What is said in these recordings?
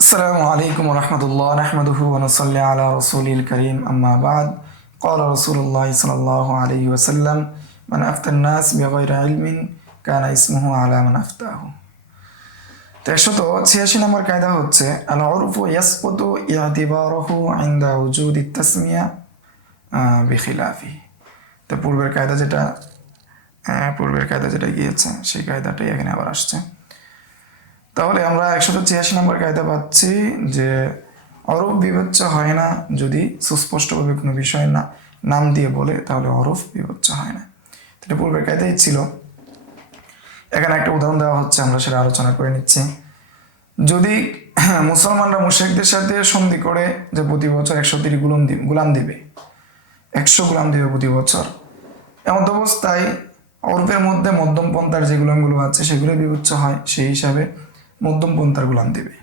السلام عليكم ورحمة الله نحمده ونصلي على رسوله الكريم أما بعد قال رسول الله صلى الله عليه وسلم من أفتى الناس بغير علم كان اسمه على من أفتاه 186 নম্বর কায়দা হচ্ছে আল উরফু ইয়াসকুতু ইআতিবারুহু ইনদা উজুদি তাসমিয়া বিখিলাফি। তো পূর্বের কায়দা যেটা গিয়েছে সেই কায়দাটাই এখানে আবার আসছে। তাহলে আমরা 186 নম্বর কায়দা পাচ্ছি যে অরফ বিবেচ্য হয় না যদি সুস্পষ্টভাবে কোনো বিষয় নাম দিয়ে বলে, তাহলে অরফ বিবেচ্য হয় না। এটা পূর্বের কায়দাই ছিল। এখানে একটা উদাহরণ দেওয়া হচ্ছে, আমরা সেটা আলোচনা করে নিচ্ছি। যদি মুসলমানরা মুশরিকদের সাথে সন্ধি করে যে প্রতি বছর 130 গোলাম দিবে, 100 গোলাম দিবে প্রতি বছর, এমন অবস্থায় অরফের মধ্যে মধ্যম পন্থার যে গোলামগুলো আছে সেগুলো বিবেচ্য হয়, সেই হিসাবে মধ্যম পন্থার গোলাম দিবে।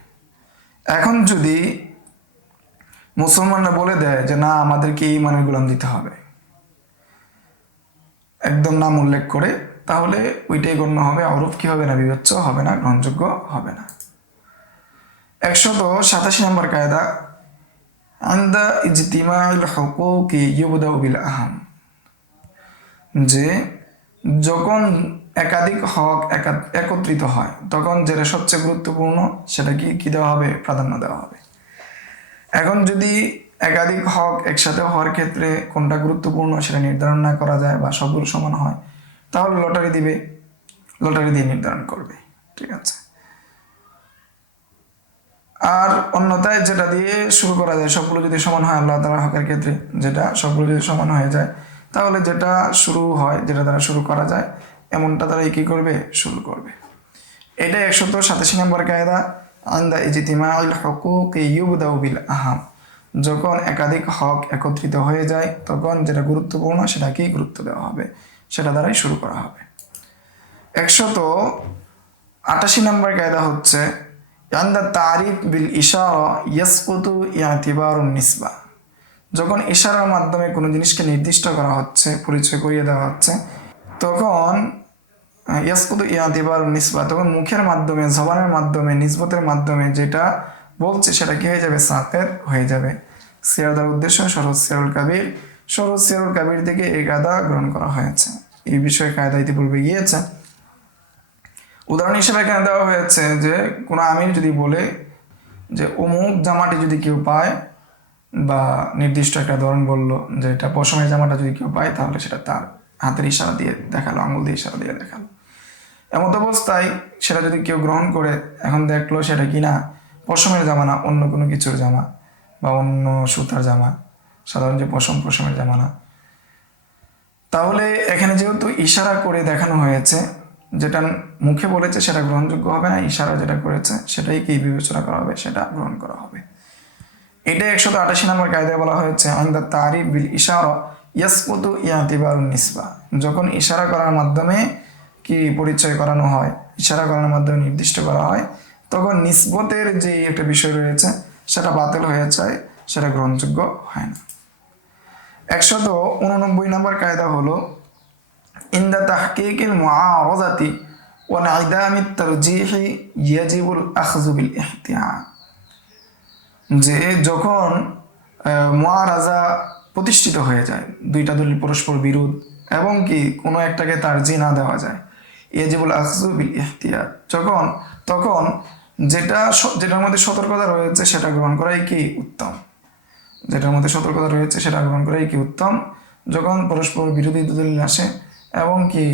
এখন যদি মুসলমানরা বলে দেয় যে না, আমাদেরকে এই মানের গোলাম দিতে হবে, একদম নাম উল্লেখ করে, তাহলে ওইটাই গণ্য হবে, অরফ কি হবে না, বিবেচ্য হবে না, গ্রহণযোগ্য হবে না। 187 নম্বর কায়দা আনদা ইজতিমাউল হুকুকি ইউবদাউ বিল আহাম, যে যখন একাধিক হক একত্রিত হয় তখন যেটা সবচেয়ে গুরুত্বপূর্ণ সেটা কি দেওয়া হবে, প্রাধান্য দেওয়া হবে। এখন যদি একাধিক হক একসাথে হওয়ার ক্ষেত্রে কোনটা গুরুত্বপূর্ণ সেটা নির্ধারণ না করা যায় বা সবগুলো সমান হয়, তাহলে লটারি দিয়ে নির্ধারণ করবে, ঠিক আছে। আর অন্যথায় যেটা দিয়ে শুরু করা যায়, সবগুলো যদি সমান হয় আল্লাহ তাআলার হকের ক্ষেত্রে, যেটা সবগুলো যদি সমান হয়ে যায়, তাহলে যেটা শুরু হয়, যেটা দ্বারা শুরু করা যায়, এমনটা দ্বারাই কি করবে, শুরু করবে। এটা 187 নম্বর কায়দা আনদা ইজতিমাউল হুকুকি ইউবদাউ বিল আহাম, যখন একাধিক হক একত্রিত হয়ে যায় তখন যেটা গুরুত্বপূর্ণ সেটা কি গুরুত্ব দেওয়া হবে, সেটা দ্বারাই শুরু করা হবে। 188 নম্বর কায়দা হচ্ছে আনদা তারিফ বিল ইশারা ইয়াসকুতু ইআতিবারুন নিসবা, যখন ইশারার মাধ্যমে কোনো জিনিসকে নির্দিষ্ট করা হচ্ছে, পরিচয় করিয়ে দেওয়া হচ্ছে, তখন ইয়াসকুতু ইআতিবারুন নিসবা, তখন মুখের মাধ্যমে, জবানের মাধ্যমে, নিসবতের মাধ্যমে যেটা বলছে সেটা কি হয়ে যাবে, সাকেত হয়ে যাবে। সিরাদার উদ্দেশ্য সরজ সিরারুল কাবির থেকে এই কায়দা গ্রহণ করা হয়েছে। এই বিষয়ে কায়দা ইতিপূর্বে গিয়েছে। উদাহরণ হিসেবে এখানে দেওয়া হয়েছে যে কোনো আমির যদি বলে যে অমুক জামাটি যদি কেউ পায়, বা নির্দিষ্ট একটা ধরন বললো যে এটা পশমের জামাটা যদি কেউ পায়, তাহলে সেটা তার হাতের ইশারা দিয়ে দেখালো, আঙুল দিয়ে ইশারা দিয়ে দেখালো। এমত অবস্থায় সেটা যদি কেউ গ্রহণ করে, এখন দেখলো সেটা কিনা পশমের জামা না, অন্য কোনো কিছুর জামা বা অন্য সুতার জামা, সাধারণ যে পশমের জামা না, তাহলে এখানে যেহেতু ইশারা করে দেখানো হয়েছে, যেটা মুখে বলেছে সেটা গ্রহণযোগ্য হবে না, ইশারা যেটা করেছে সেটাই কি বিবেচনা করা হবে, সেটা গ্রহণ করা হবে। এটা 188 নম্বর কায়দায় বলা হয়েছে আনদা তারিফ বিল ইশারা ইয়াসকুতু ইআতিবারুন নিসবা, যখন ইশারা করার মাধ্যমে কি পরিচয় করানো হয়, ইশারা করার মাধ্যমে নির্দিষ্ট করা হয়, তখন নিসবতের যে একটা বিষয় রয়েছে সেটা বাতিল হয়ে যায়, সেটা গ্রহণযোগ্য হয় না। 189 নম্বর কায়দা হলো ইনদা তাহকিকিল মুআরাযাতি ওয়া ইনআদামিত তারজিহি ইয়াজিবুল আখযু বিল ইহতিয়াত, যে যখন মুআরাজা প্রতিষ্ঠিত হয়ে যায়, দুইটা দলিল পরস্পর বিরোধ এবং কি কোনো একটাকে তারজিহ না দেওয়া যায়, ইয়াজিবুল আখযু বিল ইহতিয়াত, তখন যেটার মধ্যে সতর্কতা রয়েছে সেটা গ্রহণ করাই কি উত্তম, যখন পরস্পর বিরোধী দলিল আসে এবং কি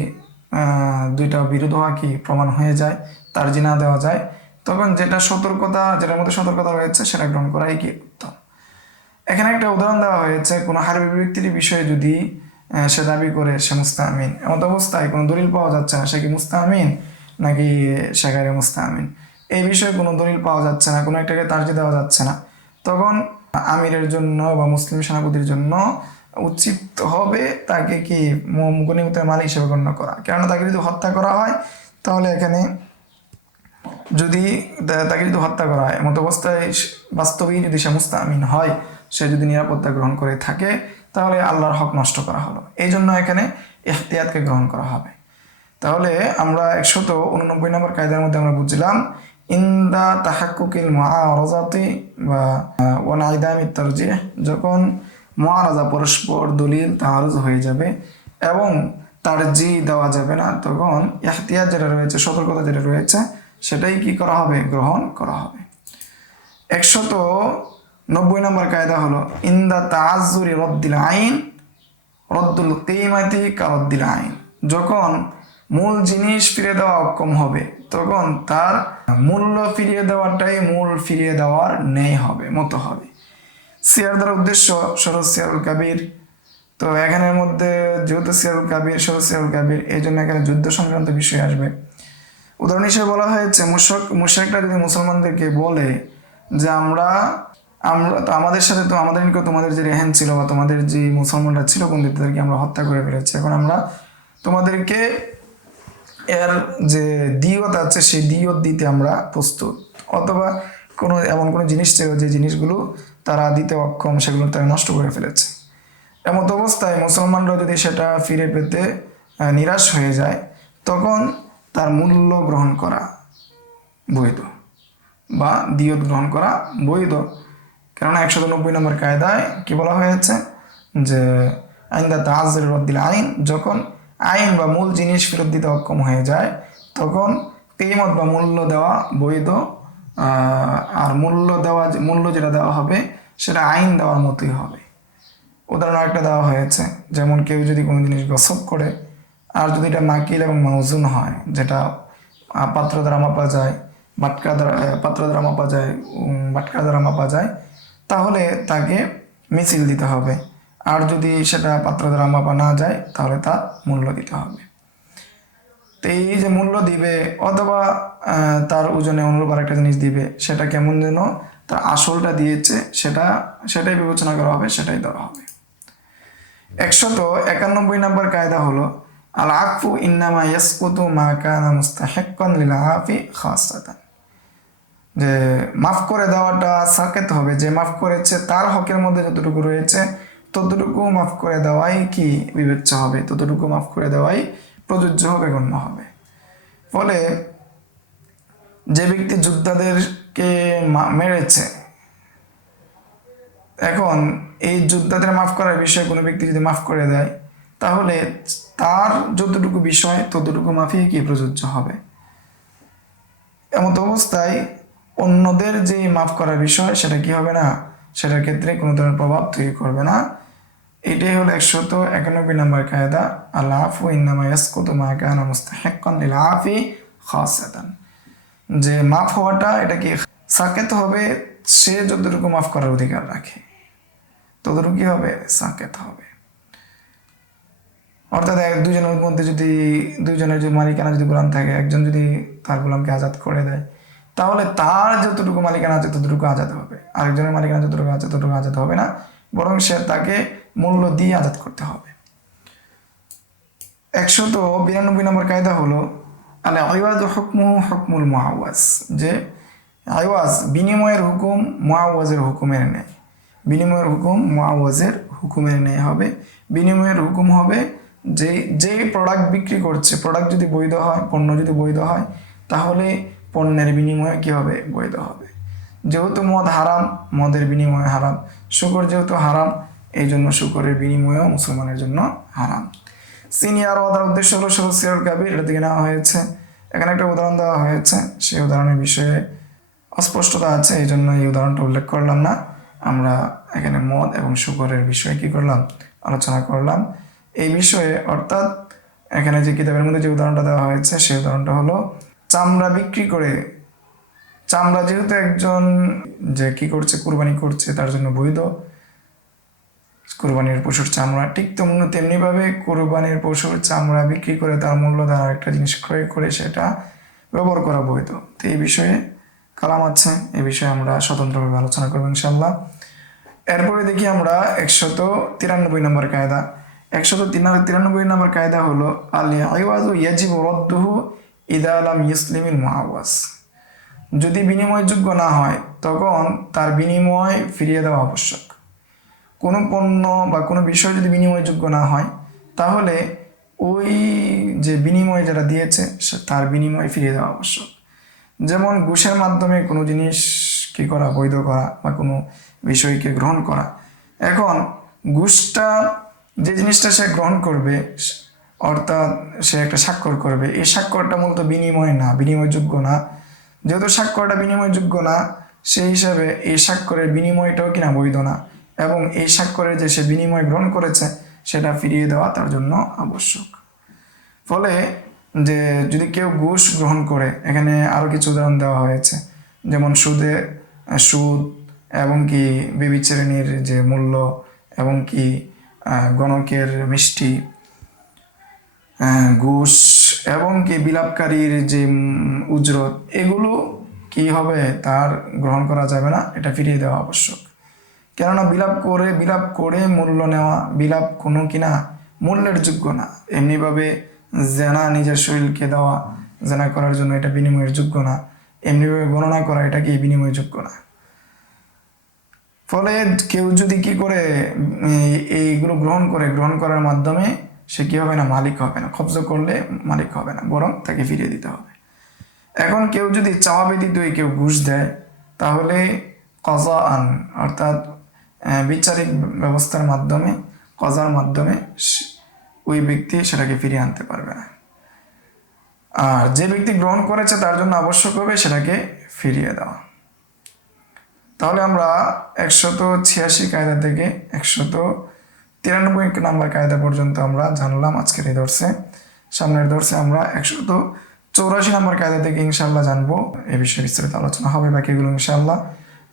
দুইটা বিরোধ হওয়া কি প্রমাণ হয়ে যায়, তারজিহ না দেওয়া যায়, তখন যেটার মধ্যে সতর্কতা রয়েছে সেটা গ্রহণ করাই কি উত্তম। এখানে একটা উদাহরণ দেওয়া হয়েছে, কোনো হারবি ব্যক্তির বিষয়ে যদি সে দাবি করে সে মুস্তাআমিন, এমন অবস্থায় কোনো দলিল পাওয়া যাচ্ছে না, সে কি মুস্তাআমিন নাকি সে গায়রে মুস্তাআমিন, এই বিষয়ে কোনো দলিল পাওয়া যাচ্ছে না, কোনো একটাকে তারজিহ দেওয়া যাচ্ছে না, তখন আমিরের জন্য বা মুসলিম সেনাপতির জন্য উচিত হবে তাকে কি গনিমতের মাল হিসেবে গণ্য করা। কেননা তাকে যদি হত্যা করা হয়, তাহলে এখানে তাকে যদি হত্যা করা হয়, এমত অবস্থায় বাস্তবেই যদি সে মুস্তাআমিন হয়, সে যদি নিরাপত্তা গ্রহণ করে থাকে, তাহলে আল্লাহর হক নষ্ট করা হলো, এই জন্য এখানে ইহতিয়াতকে গ্রহণ করা হবে। তাহলে আমরা 189 নম্বর কায়দার মধ্যে আমরা বুঝলাম ইনদা তাহাক্কুকিল মুআরাজাতি বা ওয়ানইদামিত তারজিহ, যখন মুআরাজা পরস্পর দলিল তাআরুজ হয়ে যাবে এবং তারজি দেওয়া যাবে না, তখন ইহতিয়াত যেটা রয়েছে, সতর্কতা যেটা রয়েছে, সেটাই কি করা হবে? গ্রহণ করা হবে। 190 নম্বর কায়দা হলো ইনদা তাআজ্জুরি রদ্দিল আইন রদ্দুল কিমাতি কারদ্দিল আইন, যখন মূল জিনিস ফিরে দেওয়া অক্ষম হবে তখন তার মূল্য ফিরিয়ে দেওয়াটাই মূল ফিরিয়ে দেওয়ার ন্যায় হবে, মতো হবে। সিয়ার দ্বারা উদ্দেশ্য সরজ সিয়ারুল কাবির, তো এখানের মধ্যে যেহেতু সিয়ারুল কাবির, সরজ সিয়ারুল কাবির, এই জন্য এখানে যুদ্ধ সংক্রান্ত বিষয় আসবে। উদাহরণ হিসেবে বলা হয়েছে মুশরিকরা যদি মুসলমানদেরকে বলে যে আমরা তো আমাদের সাথে, তো আমাদের নিকট তোমাদের যে রেহেন ছিল বা তোমাদের যে মুসলমানরা ছিল বন্ধু, তাদেরকে আমরা হত্যা করে ফেলেছি, এখন আমরা তোমাদেরকে এর যে দিয়ত আছে সেই দিয়ত দিতে আমরা প্রস্তুত, অথবা এমন কোনো জিনিস ছিল যে জিনিসগুলো তারা দিতে অক্ষম, সেগুলো তারা নষ্ট করে ফেলেছে। এমত অবস্থায় মুসলমানরা যদি সেটা ফিরে পেতে নিরাশ হয়ে যায়, তখন তার মূল্য গ্রহণ করা বৈধ বা দিয়ত গ্রহণ করা বৈধ। কেননা 190 নম্বর কায়দায় কি বলা হয়েছে যে আইনদা তাআজ্জুর রদ্দিল আইন, যখন আইন বা মূল জিনিস ফেরত দিতে অক্ষম হয়ে যায় তখন কিমত বা মূল্য দেওয়া বৈধ। আর মূল্য যেটা দেওয়া হবে সেটা আইন দেওয়ার মতোই হবে। উদাহরণ একটা দেওয়া হয়েছে, যেমন কেউ যদি কোনো জিনিস গসব করে আর যদি এটা মাকিল এবং মাউজুন হয়, যেটা পাত্র দ্বারা মাপা যায়, পাত্র দ্বারা মাপা যায়, বাটকা দ্বারা মাপা যায়, তাহলে তাকে মিছিল দিতে হবে। আর যদি সেটা পাত্র দ্বারা মাপা না যায় তাহলে তার মূল্য দিতে হবে। তো এই যে মূল্য দিবে অথবা তার ওজনে অনুরূপ আরেকটা জিনিস দিবে, সেটা কেমন যেন তার আসলটা দিয়েছে সেটাই বিবেচনা করা হবে, সেটাই দেওয়া হবে। 191 নম্বর কায়দা হলো আল আফু ইন্নামা ইয়াসকুতু মা কানা মুস্তাহিক্কান লিল আফি খাসাতান, যে মাফ করে দেওয়াটা সাকেত হবে, যে মাফ করেছে তার হকের মধ্যে যতটুকু রয়েছে ততটুকু মাফ করে দেওয়াই কি বিবেচ্য হবে, ততটুকু মাফ করে দেওয়াই প্রযোজ্য হবে, গণ্য হবে। ফলে যে ব্যক্তি যোদ্ধাদেরকে মেরেছে, এখন এই যোদ্ধাদের মাফ করার বিষয়ে কোনো ব্যক্তি যদি মাফ করে দেয়, তাহলে তার যতটুকু বিষয় ততটুকু মাফই কি প্রযোজ্য হবে। এমত অবস্থায় অন্যদের যে মাফ করার বিষয় সেটা কি হবে না, সেটার ক্ষেত্রে কোনো ধরনের প্রভাব তৈরি করবে না। এটাই হলো 191 নম্বর কায়দা, আল আফু ইন্নামা ইয়াসকুতু মা কানা মুস্তাহিক্কান লিল আফি খাসাতান, যে মাফ হওয়াটা এটা কি সাকেত হবে, সে যতটুকু মাফ করার অধিকার রাখে ততটুকু কি হবে, সাকেত হবে। অর্থাৎ দুজনের মধ্যে যদি দুজনের যে মালিকানা যদি গোলাম থাকে, একজন যদি তার গোলামকে আজাদ করে দেয়, তাহলে তার যতটুকু মালিকানা আছে ততটুকু আজাদ হবে, আরেকজনের মালিকানা যতটুকু আছে ততটুকু আজাদ হবে না, বরং সে তাকে মূল্য দিয়ে আজাদ করতে হবে। 192 নম্বর কায়দা হলো আল আইওয়াজ হুকমুহু হুকমুল মুআওয়াজ, যে আইওয়াজ বিনিময়ের হুকুম মুআওয়াজের হুকুমের ন্যায়, বিনিময়ের হুকুম মুআওয়াজের হুকুমের ন্যায় হবে। বিনিময়ের হুকুম হবে যে প্রোডাক্ট বিক্রি করছে, প্রোডাক্ট যদি বৈধ হয়, পণ্য যদি বৈধ হয়, তাহলে পণ্যের বিনিময়ে কি হবে, বৈধ হবে। যেহেতু মদ হারাম, মদের বিনিময়ে হারাম, শুকর যেহেতু হারাম, এই জন্য শুকরের বিনিময়েও মুসলমানের জন্য হারাম। সিনিয়র ওয়াদার উদ্দেশ্য হলো সরজ সিয়ারুল কাবির, এটা থেকে নেওয়া হয়েছে। এখানে একটা উদাহরণ দেওয়া হয়েছে, সেই উদাহরণের বিষয়ে অস্পষ্টতা আছে, এই জন্য এই উদাহরণটা উল্লেখ করলাম না। আমরা এখানে মদ এবং শুকরের বিষয়ে কি করলাম, আলোচনা করলাম। এই বিষয়ে অর্থাৎ এখানে যে কিতাবের মধ্যে যে উদাহরণটা দেওয়া হয়েছে সেই উদাহরণটা হলো চামড়া বিক্রি করে, চামড়া যেহেতু একজন যে কি করছে, কুরবানি করছে, তার জন্য বৈধ কুরবানির পশুর চামড়া, ঠিক তেমনিভাবে কুরবানির পশুর চামড়া বিক্রি করে তার মূল্য দ্বারা একটা জিনিস ক্রয় করে সেটা ব্যবহার করা বৈধ। তো এই বিষয়ে কালাম আছে, এই বিষয়ে আমরা স্বতন্ত্রভাবে আলোচনা করবো ইনশাআল্লাহ। এরপরে দেখি আমরা 193 নম্বর কায়দা। 193 নম্বর কায়দা হলো আল আইওয়াজু ইয়াজিবু রাদ্দুহু ইযা লাম ইসলিমিল মুআওয়াজ, যদি বিনিময়যোগ্য না হয় তখন তার বিনিময় ফিরিয়ে দেওয়া আবশ্যক। কোনো পণ্য বা কোনো বিষয় যদি বিনিময়যোগ্য না হয়, তাহলে ওই যে বিনিময় যারা দিয়েছে তার বিনিময় ফিরিয়ে দেওয়া আবশ্যক। যেমন ঘুষের মাধ্যমে কোনো জিনিস কি করা, বৈধ করা বা কোনো বিষয়কে গ্রহণ করা। এখন ঘুষটা যে জিনিসটা সে গ্রহণ করবে, অর্থাৎ সে একটা স্বাক্ষর করবে, এই স্বাক্ষরটা মূলত বিনিময় না, বিনিময়যোগ্য না। যেহেতু স্বাক্ষরটা বিনিময়যোগ্য না, সেই হিসাবে এই স্বাক্ষরের বিনিময়টাও কিনা বৈধ না, এবং এই স্বাক্ষরের যে সে বিনিময় গ্রহণ করেছে সেটা ফিরিয়ে দেওয়া তার জন্য আবশ্যক। ফলে যে যদি কেউ ঘুষ গ্রহণ করে, এখানে আরও কিছু উদাহরণ দেওয়া হয়েছে, যেমন সুদ এবং কি বেবিচারিণীর যে মূল্য এবং কি গণকের মিষ্টি, ঘুষ এবং কি বিলাপকারীর যে উজরত, এগুলো কি হবে, তার গ্রহণ করা যাবে না, এটা ফিরিয়ে দেওয়া আবশ্যক। কেননা বিলাপ করে মূল্য নেওয়া, বিলাপ কোনো কিনা মূল্যের যোগ্য না। এমনিভাবে জেনা নিজের শরীরকে দেওয়া, জেনা করার জন্য এটা বিনিময়ের যোগ্য না। এমনিভাবে গণনা করা এটা কি বিনিময় যোগ্য না। ফলে কেউ যদি কি করে এইগুলো গ্রহণ করার মাধ্যমে সে কি হবে না, মালিক হবে না, কবজা করলে মালিক হবে না, বরং তাকে ফিরিয়ে দিতে হবে। এখন কেউ যদি চাওয়া ব্যতীত কেউ ঘুষ দেয়, তাহলে কজা আন, অর্থাৎ বিচারিক ব্যবস্থার মাধ্যমে, কজার মাধ্যমে ওই ব্যক্তি সেটাকে ফিরিয়ে আনতে পারবে না। আর যে ব্যক্তি গ্রহণ করেছে তার জন্য আবশ্যক হবে সেটাকে ফিরিয়ে দেওয়া। তাহলে আমরা 186 কায়দা থেকে 193 নাম্বার কায়দা পর্যন্ত আমরা জানলাম আজকের এই দর্শে। সামনের দর্শে আমরা 184 নাম্বার কায়দা থেকে ইনশাআল্লাহ জানবো। এই বিষয়ে বিস্তারিত আলোচনা হবে বাকিগুলো ইনশাআল্লাহ।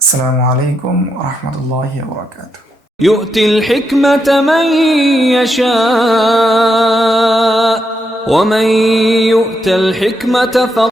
আসসালামু আলাইকুম ওয়া রাহমাতুল্লাহি ওয়া বারাকাতুহু। يؤتي الحكمة من يشاء ومن يؤت الحكمة